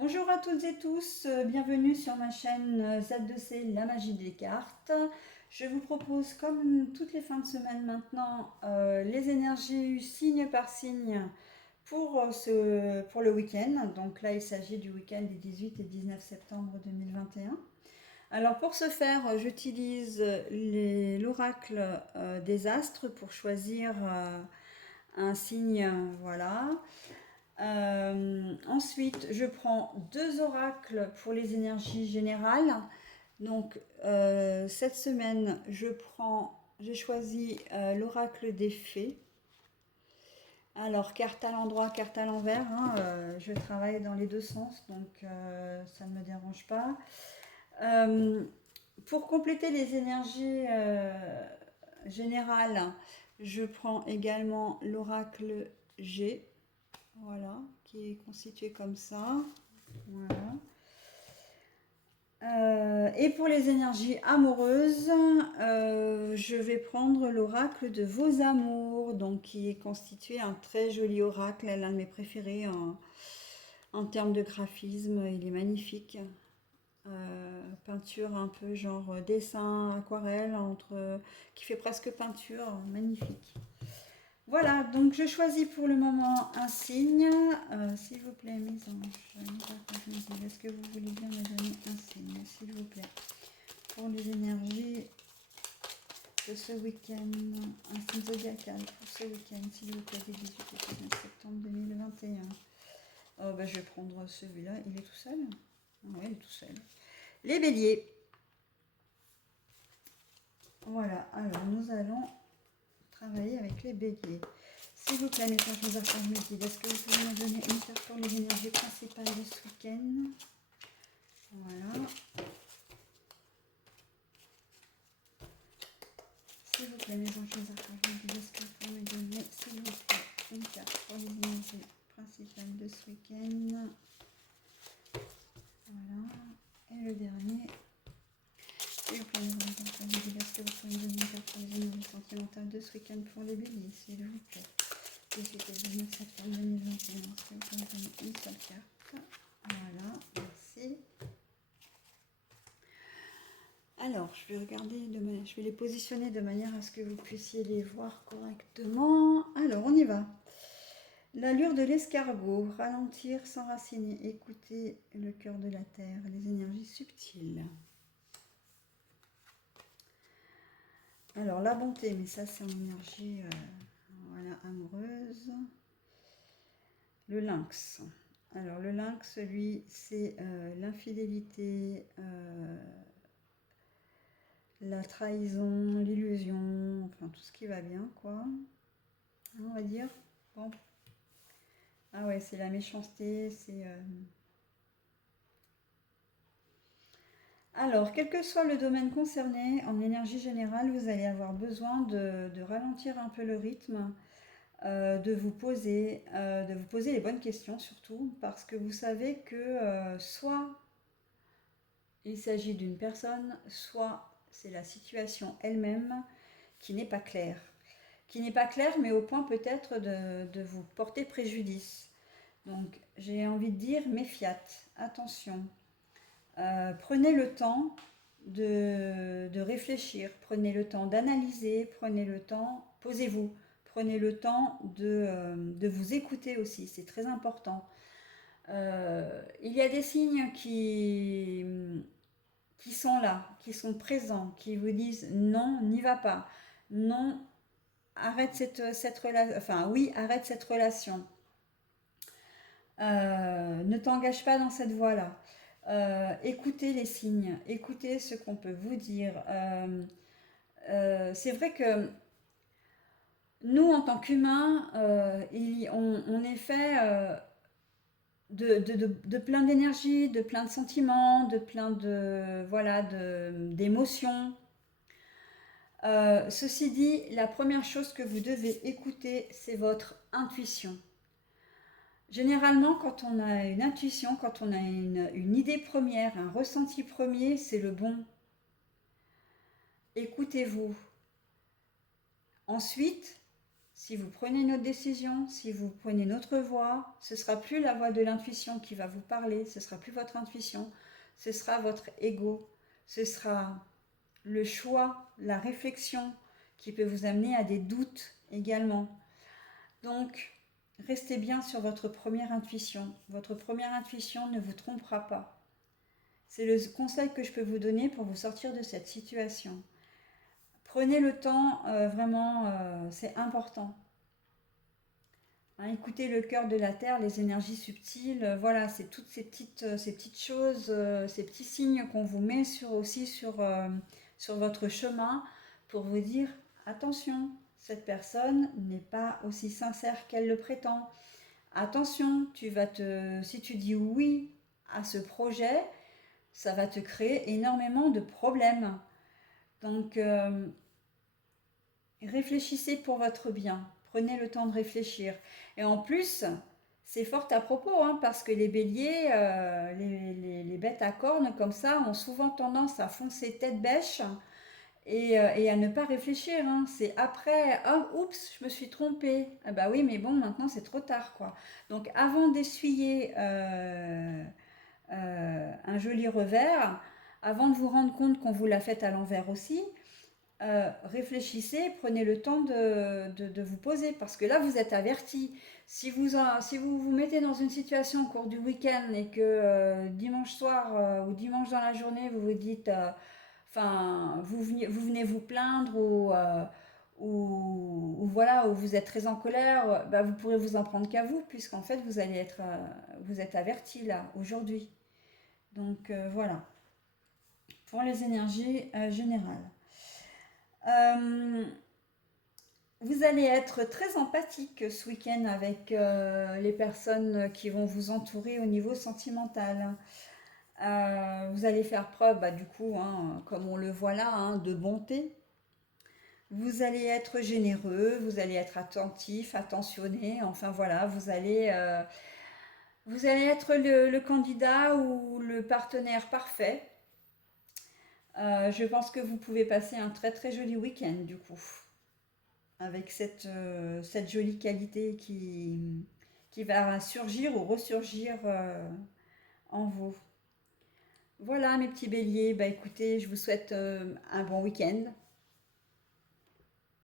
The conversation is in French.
Bonjour à toutes et tous, bienvenue sur ma chaîne Z2C, la magie des cartes. Je vous propose, comme toutes les fins de semaine maintenant, les énergies signe par signe pour le week-end. Donc là, il s'agit du week-end des 18 et 19 septembre 2021. Alors pour ce faire, j'utilise l'oracle des astres pour choisir un signe, voilà. Ensuite, je prends deux oracles pour les énergies générales. Donc, cette semaine, j'ai choisi l'oracle des fées. Alors, carte à l'endroit, carte à l'envers, hein, je travaille dans les deux sens, donc ça ne me dérange pas. Euh, pour compléter les énergies générales, je prends également l'oracle G. Voilà, qui est constitué comme ça. Voilà. Et pour les énergies amoureuses, je vais prendre l'oracle de vos amours, donc qui est constitué un très joli oracle, l'un de mes préférés en termes de graphisme, il est magnifique. Peinture un peu genre dessin, aquarelle, qui fait presque peinture, magnifique. Voilà, donc je choisis pour le moment un signe. S'il vous plaît, mes anges, est-ce que vous voulez bien me donner un signe, s'il vous plaît, pour les énergies de ce week-end, un signe zodiacal pour ce week-end, s'il vous plaît, des 18 et 19 septembre 2021. Oh, bah, je vais prendre celui-là, il est tout seul? Oui, il est tout seul. Les béliers. Voilà, alors nous allons travailler avec les béliers. S'il vous plaît, mes anges, mes archanges, mes guides, est-ce que vous pouvez me donner une carte pour les énergies principales de ce week-end? Voilà. S'il vous plaît, mes anges, mes archanges, mes guides, est-ce que vous pouvez me donner, s'il vous plaît, une carte pour les énergies principales de ce week-end? Voilà. Et le dernier. S'il vous plaît, mes anges, mes archanges, mes guides, est-ce que vous pouvez me donner une carte pour les énergies sentimentales de ce week-end pour les béliers, s'il vous plaît? 18 et 19 septembre 2021. Est-ce que vous pouvez me donner une seule carte? Voilà, merci. Alors, je vais les positionner de manière à ce que vous puissiez les voir correctement. Alors, on y va. L'allure de l'escargot, ralentir, s'enraciner, écouter le cœur de la terre, les énergies subtiles. Alors, la bonté, mais ça c'est en énergie voilà, amoureuse. Le lynx. Alors, le lynx, lui, c'est l'infidélité, la trahison, l'illusion, enfin tout ce qui va bien, quoi. On va dire. Bon. Ah ouais, c'est la méchanceté, c'est... Alors, quel que soit le domaine concerné, en énergie générale, vous allez avoir besoin de ralentir un peu le rythme, de vous poser les bonnes questions surtout, parce que vous savez que soit il s'agit d'une personne, soit c'est la situation elle-même qui n'est pas claire. Qui n'est pas claire, mais au point peut-être de vous porter préjudice. Donc, j'ai envie de dire, méfiat, attention. Prenez le temps de réfléchir, prenez le temps d'analyser, prenez le temps, posez-vous, prenez le temps de vous écouter aussi, c'est très important. Il y a des signes qui sont là, qui sont présents, qui vous disent non, n'y va pas, non, arrête cette relation, enfin oui, arrête cette relation. Ne t'engage pas dans cette voie-là. Écoutez les signes, écoutez ce qu'on peut vous dire. C'est vrai que nous, en tant qu'humains, on est fait de plein d'énergie, de plein de sentiments, de plein de voilà, d'émotions. Ceci dit, la première chose que vous devez écouter, c'est votre intuition. Généralement, quand on a une intuition, quand on a une idée première, un ressenti premier, c'est le bon. Écoutez-vous. Ensuite, Si vous prenez une autre décision, si vous prenez une autre voie, ce ne sera plus la voie de l'intuition qui va vous parler, ce ne sera plus votre intuition, ce sera votre ego, ce sera le choix, la réflexion qui peut vous amener à des doutes également. Donc, restez bien sur votre première intuition. Votre première intuition ne vous trompera pas. C'est le conseil que je peux vous donner pour vous sortir de cette situation. Prenez le temps, vraiment, c'est important. Hein, écoutez le cœur de la terre, les énergies subtiles, voilà, c'est toutes ces petites choses, ces petits signes qu'on vous met aussi sur votre chemin pour vous dire attention, cette personne n'est pas aussi sincère qu'elle le prétend. Attention, si tu dis oui à ce projet, ça va te créer énormément de problèmes. Donc, réfléchissez pour votre bien. Prenez le temps de réfléchir. Et en plus, c'est fort à propos, hein, parce que les béliers, les bêtes à cornes comme ça, ont souvent tendance à foncer tête bêche et à ne pas réfléchir. Hein. C'est après, oh, oups, je me suis trompée. Ah bah oui, mais bon, maintenant c'est trop tard, quoi. Donc avant d'essuyer un joli revers, avant de vous rendre compte qu'on vous l'a fait à l'envers aussi, réfléchissez, prenez le temps de vous poser, parce que là, vous êtes averti. Si vous vous mettez dans une situation au cours du week-end et que dimanche soir ou dimanche dans la journée, vous vous dites, vous venez vous plaindre ou voilà, où vous êtes très en colère, bah, vous pourrez vous en prendre qu'à vous, puisqu'en fait, vous êtes averti là, aujourd'hui. Donc voilà, pour les énergies générales. Vous allez être très empathique ce week-end avec les personnes qui vont vous entourer au niveau sentimental. Vous allez faire preuve, bah, du coup, hein, comme on le voit là, hein, de bonté. Vous allez être généreux, vous allez être attentif, attentionné. Enfin voilà, vous allez être le candidat ou le partenaire parfait. Je pense que vous pouvez passer un très très joli week-end du coup, avec cette jolie qualité qui va surgir ou ressurgir en vous. Voilà mes petits béliers, bah écoutez, je vous souhaite un bon week-end.